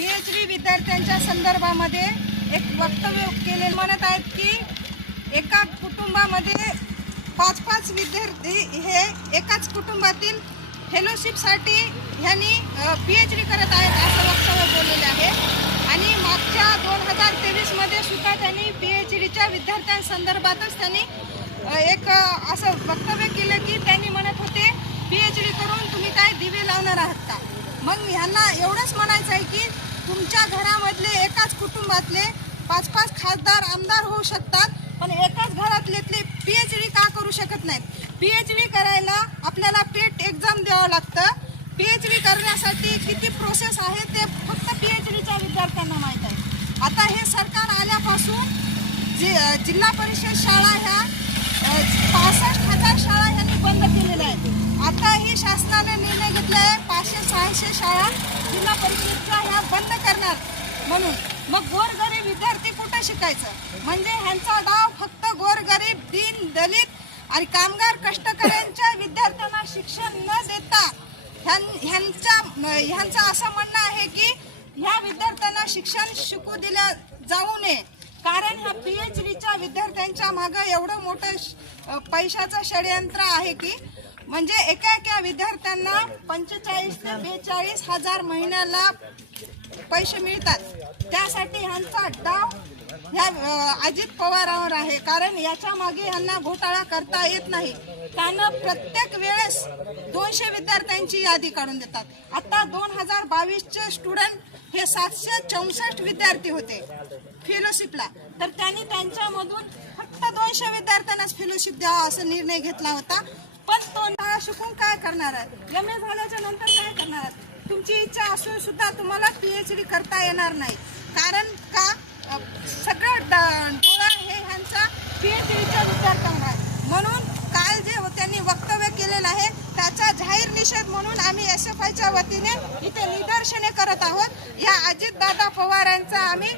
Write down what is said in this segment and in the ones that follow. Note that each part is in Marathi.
PhD विद्यार्थ्यांच्या संदर्भामध्ये एक वक्तव्य केले म्हणत आहेत की एका कुटुंबामध्ये 5-5 विद्यार्थी हे एकाच कुटुंबातील फेलोशिपसाठी ह्यांनी PhD करत आहेत असं वक्तव्य बोललेले आहे। आणि मागच्या 2023 मध्ये सुद्धा त्यांनी PhDच्या विद्यार्थ्यांसंदर्भातच त्यांनी एक असं वक्तव्य केलं की त्यांनी म्हणत होते PhD करून तुम्ही काय दिवे लावणार आहात का। मग ह्यांना एवढंच म्हणायचं आहे की तुमच्या घरामधले एकाच कुटुंबातले 5-5 खासदार आमदार होऊ शकतात, पण एकाच घरातले PhD का करू शकत नाहीत। PhD करायला आपल्याला पेट एक्झाम द्यावं लागतं। PhD करण्यासाठी किती प्रोसेस आहे ते फक्त PhDच्या विद्यार्थ्यांना माहीत आहे। आता हे सरकार आल्यापासून जिल्हा परिषद शाळा ह्या 65,000 शाळा ह्यांनी बंद केलेल्या आहेत। आता ही शासनाने निर्णय घेतला आहे 500-600 शाळा जिल्हा परिषदच्या ह्या बंद करणार म्हणून। मग गोरगरीब विद्यार्थी कुठे शिकायचं? म्हणजे ह्यांचा डाव फक्त गोरगरीब, दीन, दलित आणि कामगार कष्टकऱ्यांच्या विद्यार्थ्यांना शिक्षण न देता ह्यांचं असं म्हणणं आहे की ह्या विद्यार्थ्यांना शिक्षण शिकू दिल्या जाऊ नये, कारण ह्या PhDच्या विद्यार्थ्यांच्या मागे एवढं मोठं पैशाचं षडयंत्र आहे की म्हणजे एका विद्यार्थ्यांना 45 ते 42 हजार महिन्याला पैसे मिळतात। त्यासाठी ह्यांचा डाव ह्या अजित पवारांवर आहे, कारण याच्या मागे ह्यांना घोटाळा करता येत नाही। त्यांना प्रत्येक वेळेस 200 विद्यार्थ्यांची यादी काढून देतात। आता 2022चे स्टुडंट हे 764 विद्यार्थी होते फेलोशिपला, तर त्यांनी त्यांच्यामधून फक्त 200 विद्यार्थ्यांनाच फेलोशिप द्यावा असा निर्णय घेतला होता। पण तो शाळा शिकून काय करणार आहे? MA झाल्याच्या नंतर काय करणार आहे? तुमची इच्छा असून सुद्धा तुम्हाला PhD करता येणार नाही, कारण का सगळं डोळा हे ह्यांचा PhDच्या विद्यार्थ्यांना आहे। म्हणून काल जे त्यांनी वक्तव्य केलेलं आहे त्याचा जाहीर निषेध म्हणून आम्ही SFIच्या वतीने इथे निदर्शने करत आहोत। या अजितदादा पवारांचा आम्ही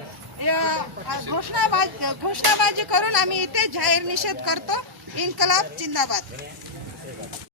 घोषणाबाजी करून आम्ही इथे जाहीर निषेध करतो। इन्कलाब जिंदाबाद।